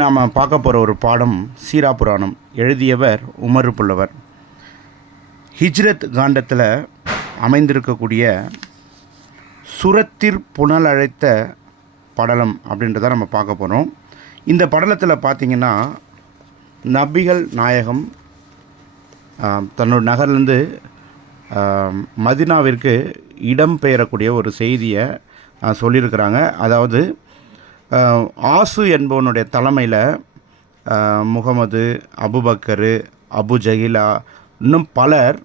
நாம் பார்க்க போகிற ஒரு பாடம் சீரா புராணம். எழுதியவர் உமர் புல்லவர் ஹிஜ்ரத் காண்டத்தில் அமைந்திருக்கக்கூடிய சுரத்திற் புனலழைத்த படலம் அப்படின்றத நம்ம பார்க்க போகிறோம் இந்த படலத்தில் பார்த்தீங்கன்னா நபிகள் நாயகம் தன்னோட நகர்லேருந்து மதினாவிற்கு இடம் பெயரக்கூடிய ஒரு செய்தியை சொல்லியிருக்கிறாங்க. அதாவது ஆசு என்பவனுடைய தலைமையில் முகமது அபுபக்கரு அபு ஜஹிலா இன்னும் பலர்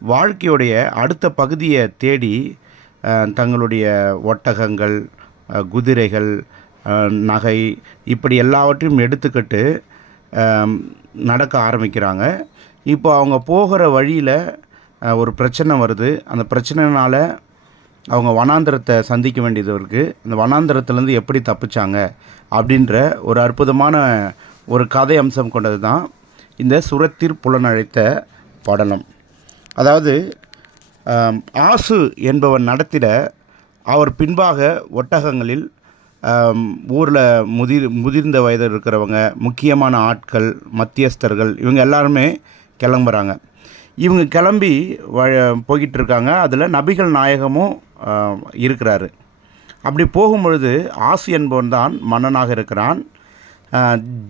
வாழ்க்கையுடைய அடுத்த பகுதியை தேடி தங்களுடைய ஒட்டகங்கள் குதிரைகள் நகை இப்படி எல்லாவற்றையும் எடுத்துக்கிட்டு நடக்க ஆரம்பிக்கிறாங்க. இப்போ அவங்க போகிற வழியில் ஒரு பிரச்சனை வருது. அந்த பிரச்சனைனால அவங்க வனாந்திரத்தை சந்திக்க வேண்டியது இருக்குது அந்த வனாந்திரத்துலேருந்து எப்படி தப்பிச்சாங்க அப்படின்ற ஒரு அற்புதமான ஒரு கதை அம்சம் கொண்டது தான் இந்த சுரத்திற் புலனழைத்த படலம். அதாவது ஆசு என்பவன் நடத்திட அவர் பின்பாக ஒட்டகங்களில் ஊரில் முதிர் முதிர்ந்த வயது இருக்கிறவங்க முக்கியமான ஆட்கள் மத்தியஸ்தர்கள் இவங்க எல்லாருமே கிளம்புறாங்க. இவங்க கிளம்பி வ போய்கிட்டு இருக்காங்க. அதில் நபிகள் நாயகமும் இருக்கிறாரு. அப்படி போகும்பொழுது ஆசு என்பவன் தான் மன்னனாக இருக்கிறான்.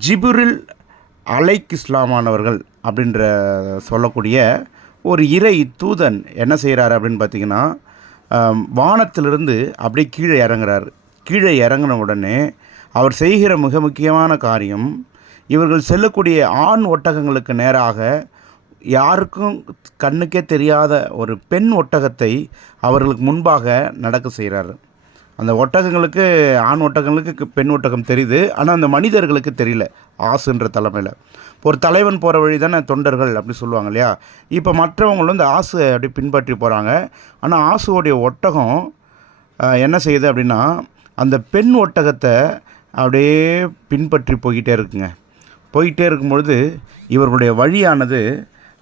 ஜிபுரில் அலைக் இஸ்லாமானவர்கள் அப்படின்ற சொல்லக்கூடிய ஒரு இறை தூதன் என்ன செய்கிறாரு அப்படின்னு பார்த்தீங்கன்னா வானத்திலிருந்து அப்படியே கீழே இறங்குறாரு. கீழே இறங்கின உடனே அவர் செய்கிற மிக முக்கியமான காரியம் இவர்கள் செல்லக்கூடிய ஆண் ஒட்டகங்களுக்கு நேராக யாருக்கும் கண்ணுக்கே தெரியாத ஒரு பெண் ஒட்டகத்தை அவர்களுக்கு முன்பாக நடக்க செய்கிறாரு. அந்த ஒட்டகங்களுக்கு ஆண் ஒட்டகங்களுக்கு பெண் ஒட்டகம் தெரியுது. ஆனால் அந்த மனிதர்களுக்கு தெரியல. ஆசுன்ற தலைமையில். ஒரு தலைவன் போகிற வழி தானே தொண்டர்கள் அப்படி சொல்லுவாங்க இல்லையா? இப்போ மற்றவங்களும் இந்த ஆசு அப்படி பின்பற்றி போகிறாங்க ஆனால் ஆசுவோடைய ஒட்டகம் என்ன செய்யுது அப்படின்னா அந்த பெண் ஒட்டகத்தை அப்படியே பின்பற்றி போய்கிட்டே இருக்குங்க. போய்கிட்டே இருக்கும்பொழுது இவர்களுடைய வழியானது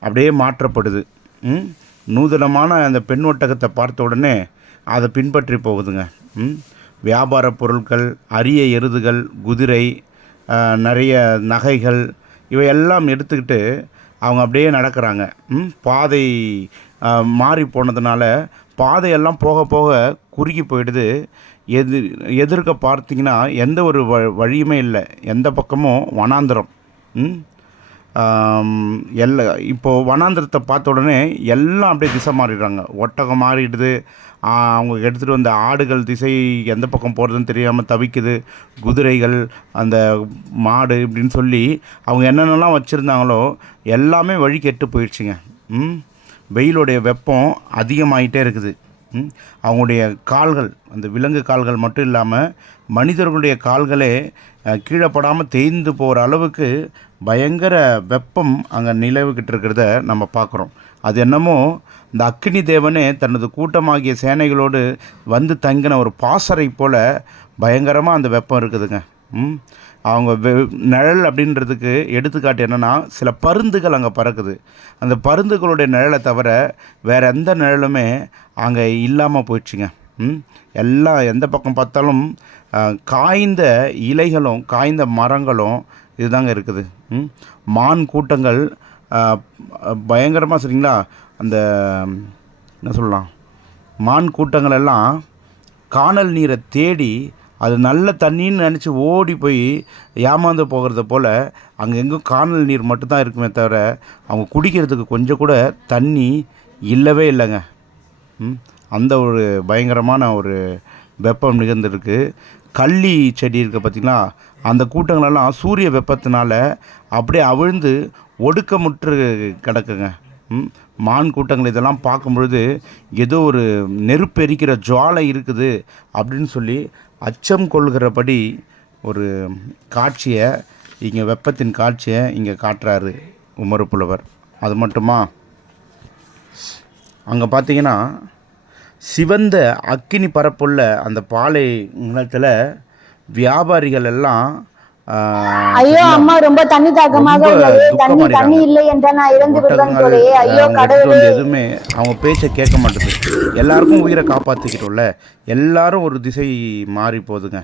அப்படியே மாற்றப்படுது ம்? நூதனமான அந்த பெண் ஒட்டகத்தை பார்த்த உடனே அதை பின்பற்றி போகுதுங்க ம்? வியாபார பொருட்கள் அரிய எருதுகள் குதிரை நிறைய நகைகள் இவையெல்லாம் எடுத்துக்கிட்டு அவங்க அப்படியே நடக்கிறாங்க ம்? பாதை மாறி போனதுனால பாதையெல்லாம் போக போக குறுகி போயிடுது எது எதிர்க்க பார்த்தீங்கன்னா எந்த ஒரு வ வழியுமே இல்லை எந்த பக்கமும் வனாந்திரம் ம்? எல்லா இப்போது வனாந்திரத்தை பார்த்த உடனே எல்லாம் அப்படியே திசை மாறிடுறாங்க. ஒட்டகம் மாறிடுது. அவங்க எடுத்துகிட்டு வந்த ஆடுகள் திசை எந்த பக்கம் போகிறதுன்னு தெரியாமல் தவிக்குது. குதிரைகள் அந்த மாடு இப்படின்னு சொல்லி அவங்க என்னென்னலாம் வச்சுருந்தாங்களோ எல்லாமே வழி கெட்டு போயிடுச்சுங்க. ம் வெயிலுடைய வெப்பம் அதிகமாகிட்டே இருக்குது. அவங்களுடைய கால்கள் அந்த விலங்கு கால்கள் மட்டும் இல்லாமல் மனிதர்களுடைய கால்களே கீழே படாமல் தேய்ந்து போகிற அளவுக்கு பயங்கர வெப்பம் அங்கே நிலவுக்கிட்டு இருக்கிறத நம்ம பார்க்குறோம். அது என்னமோ இந்த அக்னி தேவனே தனது கூட்டமாகிய சேனைகளோடு வந்து தங்கின ஒரு பாசறை போல் பயங்கரமாக அந்த வெப்பம் இருக்குதுங்க. ம்? அவங்க வெ- நிழல் அப்படின்றதுக்கு எடுத்துக்காட்டு என்னென்னா சில பருந்துகள் அங்கே பறக்குது. அந்த பருந்துகளுடைய நிழலை தவிர வேறு எந்த நிழலுமே அங்கே இல்லாமல் போயிடுச்சுங்க. ம்? எல்லாம் எந்த பக்கம் பார்த்தாலும் காய்ந்த இலைகளும் காய்ந்த மரங்களும் இதுதாங்க இருக்குது. மான் கூட்டங்கள் பயங்கரமாக சரிங்களா? அந்த என்ன சொல்லலாம்? மான் கூட்டங்கள் எல்லாம் காணல் நீரை தேடி அது நல்ல தண்ணின்னு நினச்சி ஓடி போய் ஏமாந்து போகிறத போல் அங்கே எங்கும் காணல் நீர் மட்டும்தான் இருக்குமே தவிர அவங்க குடிக்கிறதுக்கு கொஞ்சம் கூட தண்ணி இல்லவே இல்லைங்க. ம்? அந்த ஒரு பயங்கரமான ஒரு வெப்பம் நிகழ்ந்திருக்கு. கள்ளி செடி இருக்க பார்த்திங்களா அந்த கூட்டங்களெல்லாம் சூரிய வெப்பத்தினால அப்படியே அவிழ்ந்து ஒடுக்கமுற்று கிடக்குங்க. ம் மான் கூட்டங்கள் இதெல்லாம் பார்க்கும்பொழுது ஏதோ ஒரு நெருப்பெரிக்கிற ஜுவாலை இருக்குது அப்படின்னு சொல்லி அச்சம் கொள்கிறபடி ஒரு காட்சியை இங்கே வெப்பத்தின் காட்சியை இங்கே காட்டுறாரு உமறு புலவர் அது மட்டுமா? அங்கே பார்த்தீங்கன்னா சிவந்த அக்கினி பரப்புள்ள அந்த பாலை நிலத்தில் வியாபாரிகள் எல்லாம் ஐயோ அம்மா ரொம்ப தண்ணி தாகமாக தண்ணி. தண்ணி இல்லை என்றால் நான் இறந்து விடுவேன் ஐயோ கடவுளே. எதுவுமே அவங்க பேச்சை கேட்க மாட்டேது எல்லாருக்கும் உயிரை காப்பாற்றிக்கிட்டோம்ல எல்லாரும் ஒரு திசை மாறி போகுதுங்க.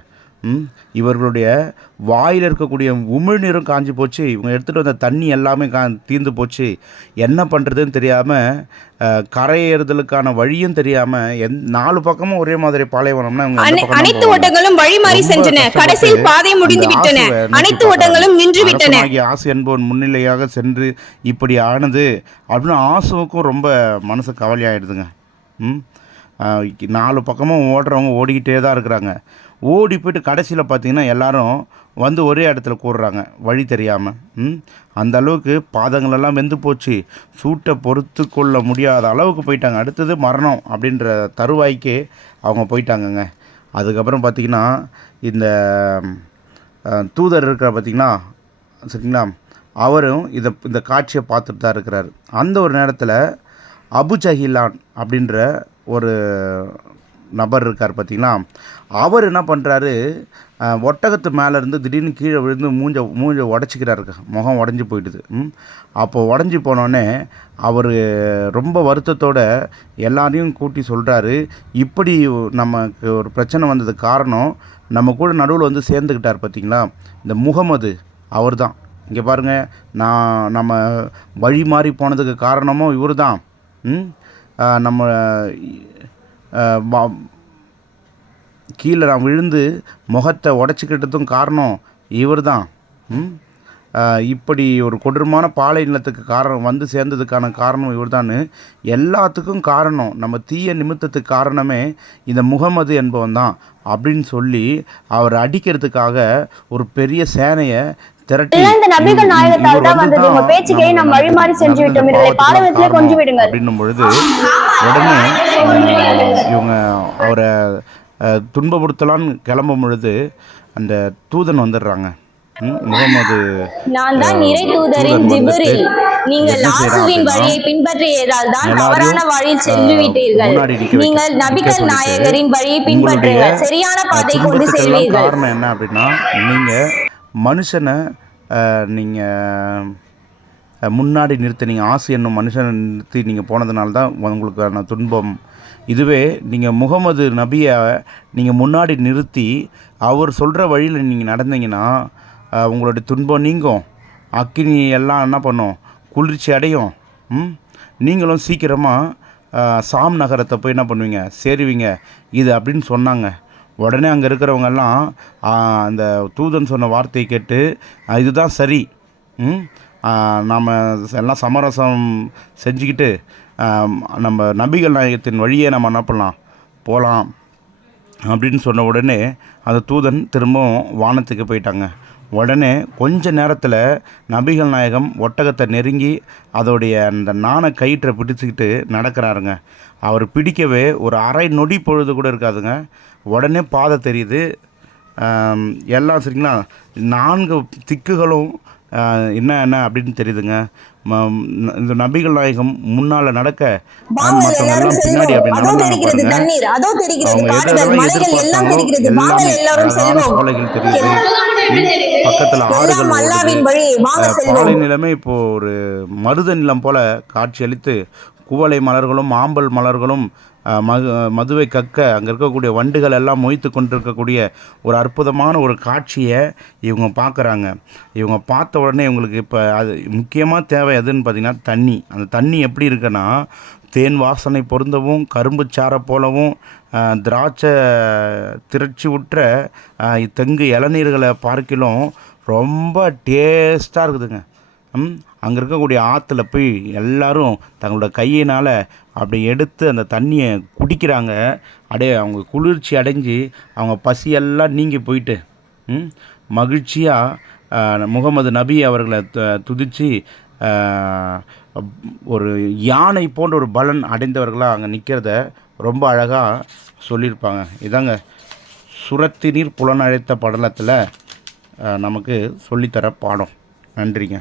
இவர்களுடைய வாயில் இருக்கக்கூடிய உமிழ்நீரும் காஞ்சி போச்சு. இவங்க எடுத்துகிட்டு வந்த தண்ணி எல்லாமே கா தீர்ந்து போச்சு. என்ன பண்ணுறதுன்னு தெரியாமல் கரையேறுதலுக்கான வழியும் தெரியாமல் எந் நாலு பக்கமும் ஒரே மாதிரி பாலைவனம்னா அனைத்து? ஓட்டங்களும் வழி மாறி சென்றன. கடைசியில் பாதை முடிந்து விட்டன. அனைத்து. ஓட்டங்களும் நின்று விட்டன. ஆசு என்பவன் முன்னிலையாக சென்று இப்படி ஆனது அப்படின்னு ஆசுவுக்கும் ரொம்ப மனசு கவலையாயிடுதுங்க. ம்? நாலு பக்கமும் ஓடுறவங்க ஓடிக்கிட்டே தான் இருக்கிறாங்க. ஓடி போயிட்டு கடைசியில் பார்த்தீங்கன்னா எல்லோரும் வந்து ஒரே இடத்துல கூடுறாங்க வழி தெரியாமல் ம்? அந்த அளவுக்கு பாதங்களெல்லாம் வெந்து போச்சு. சூட்டை பொறுத்து கொள்ள முடியாத அளவுக்கு போயிட்டாங்க. அடுத்தது மரணம் அப்படின்ற தருவாய்க்கே அவங்க போயிட்டாங்கங்க. அதுக்கப்புறம் பார்த்திங்கன்னா இந்த தூதர் இருக்கிற பார்த்திங்கன்னா சரிங்களா? அவரும் இதை இந்த காட்சியை பார்த்துட்டு தான் இருக்கிறார். அந்த ஒரு நேரத்தில் அபு ஜஹிலான் அப்படின்ற ஒரு நபர் இருக்கார் பார்த்தீங்களா? அவர் என்ன பண்ணுறாரு ஒட்டகத்து மேலேருந்து திடீர்னு கீழே விழுந்து மூஞ்ச மூஞ்ச உடச்சிக்கிறாரு முகம் உடஞ்சி போயிடுது. அப்போ உடஞ்சி போனோடனே அவர் ரொம்ப வருத்தத்தோட எல்லாரையும் கூட்டி சொல்கிறாரு இப்படி நமக்கு ஒரு பிரச்சனை வந்தது காரணம் நம்ம கூட நடுவில் வந்து சேர்ந்துக்கிட்டார் பார்த்தீங்களா? இந்த முகமது அவர் தான் இங்கே பாருங்கள் நான் நம்ம வழி மாறி போனதுக்கு காரணமும் இவர் தான் ம். நம்ம வா- கீழே நான் விழுந்து முகத்தை உடச்சிக்கிட்டதும் காரணம் இவர் தான் இப்படி ஒரு கொடூரமான பாலை நிலத்துக்கு காரணம் வந்து சேர்ந்ததுக்கான காரணம் இவர் எல்லாத்துக்கும் காரணம் நம்ம தீய நிமித்தத்துக்கு காரணமே இந்த முகமது என்பவன் தான் அப்படின்னு சொல்லி அவர் அடிக்கிறதுக்காக ஒரு பெரிய சேனையை இந்த நபிகள் நாயகத்தால் தான் வந்து வந்தது. உங்க தான் பேச்சு கேட்டு நாம் நம்ம வழி மாறி சென்று நடந்த விட்டோம். இவர்களை பாலைவனத்திலே விடுங்கள். அப்படின்னும் பொழுது உடனே இவங்க அவரை துன்பப்படுத்தலான்னு கிளம்பும் பொழுது அந்த தூதன் வந்துடுறாங்க முகமது நான் தான் நிறை தூதரின் ஜிபரில் நீங்கள் வழியை பின்பற்றியதால் தான் தவறான வழியில் சென்று விட்டீர்கள் நீங்கள் நபிகள் நாயகரின் வழியை பின்பற்றுங்கள் சரியான பாதை கொண்டு செல்வீர்கள் காரணம் என்ன அப்படின்னா நீங்கள் மனுஷனை நீங்கள் முன்னாடி நிறுத்தி நீங்கள் ஆசை என்னும் மனுஷனை நிறுத்தி நீங்கள் போனதுனால தான் உங்களுக்கான துன்பம். இதுவே நீங்கள் முகமது நபியை நீங்கள் முன்னாடி நிறுத்தி அவர் சொல்கிற வழியில் நீங்கள் நடந்தீங்கன்னா உங்களுடைய துன்பம் நீங்கும். அக்கினி எல்லாம் என்ன பண்ணும்? குளிர்ச்சி அடையும். ம்? நீங்களும் சீக்கிரமாக சாம் நகரத்தை போய் என்ன பண்ணுவீங்க? சேருவீங்க. இது அப்படின்னு சொன்னாங்க. உடனே அங்கே இருக்கிறவங்கெல்லாம் அந்த தூதன் சொன்ன வார்த்தையை கேட்டு இதுதான் சரி. நாம் எல்லாம் சமரசம் செஞ்சுக்கிட்டு நம்ம நபிகள் நாயகத்தின் வழியே நம்ம என்ன பண்ணலாம் போகலாம் அப்படின்னு சொன்ன உடனே அந்த தூதன் திரும்பவும் வானத்துக்கு போயிட்டாங்க. உடனே கொஞ்ச நேரத்தில் நபிகள் நாயகம் ஒட்டகத்தை நெருங்கி அதோடைய அந்த நாண கயிற்றை பிடிச்சிக்கிட்டு நடக்கிறாருங்க. அவர் பிடிக்கவே ஒரு அரை நொடி பொழுது கூட இருக்காதுங்க. உடனே பாதை தெரியுது. எல்லாம் சரிங்களா? நான்கு திக்குகளும் என்ன என்ன அப்படின்னு தெரியுதுங்க. இந்த நபிகள் நாயகம் முன்னால் நடக்க மற்றவங்க பின்னாடி செல்வோம் அப்படி அதோ நடந்தாங்க தெரிகிறது பாருங்க. தண்ணீர். அதோ தெரிகிறது அவங்க சோலைகள் தெரியுது. பக்கத்தில் ஆறுகள் பாலை நிலமே இப்போ ஒரு மருத நிலம் போல காட்சியளித்து குவளை மலர்களும் ஆம்பல் மலர்களும் மது மதுவை கக்க அங்கே இருக்கக்கூடிய வண்டுகள் எல்லாம் மொய்த்து கொண்டிருக்கக்கூடிய ஒரு அற்புதமான ஒரு காட்சியை இவங்க பார்க்குறாங்க. இவங்க பார்த்த உடனே இவங்களுக்கு இப்போ அது முக்கியமாக தேவை எதுன்னு பார்த்தீங்கன்னா தண்ணி. அந்த தண்ணி எப்படி இருக்குன்னா தேன் வாசனை பொருந்தவும் கரும்பு சாறை போலவும் திராட்சை திரட்சி உற்ற தெங்கு இளநீர்களை பார்க்கிலும் ரொம்ப டேஸ்ட்டாக இருக்குதுங்க. அங்கே இருக்கக்கூடிய ஆற்றுல போய் எல்லோரும் தங்களோட கையினால் அப்படி எடுத்து அந்த தண்ணியை குடிக்கிறாங்க. அப்படியே அவங்க குளிர்ச்சி அடைஞ்சு அவங்க பசியெல்லாம் நீங்கி போயிட்டு ம் மகிழ்ச்சியாக முகமது நபி அவர்களை துதித்து ஒரு யானை போன்ற ஒரு பலன் அடைந்தவர்களாக அங்கே நிற்கிறத ரொம்ப அழகாக சொல்லியிருப்பாங்க. இதாங்க சுரத்தினீர் புலனழைத்த படலத்தில் நமக்கு சொல்லித்தர பாடம். நன்றிங்க.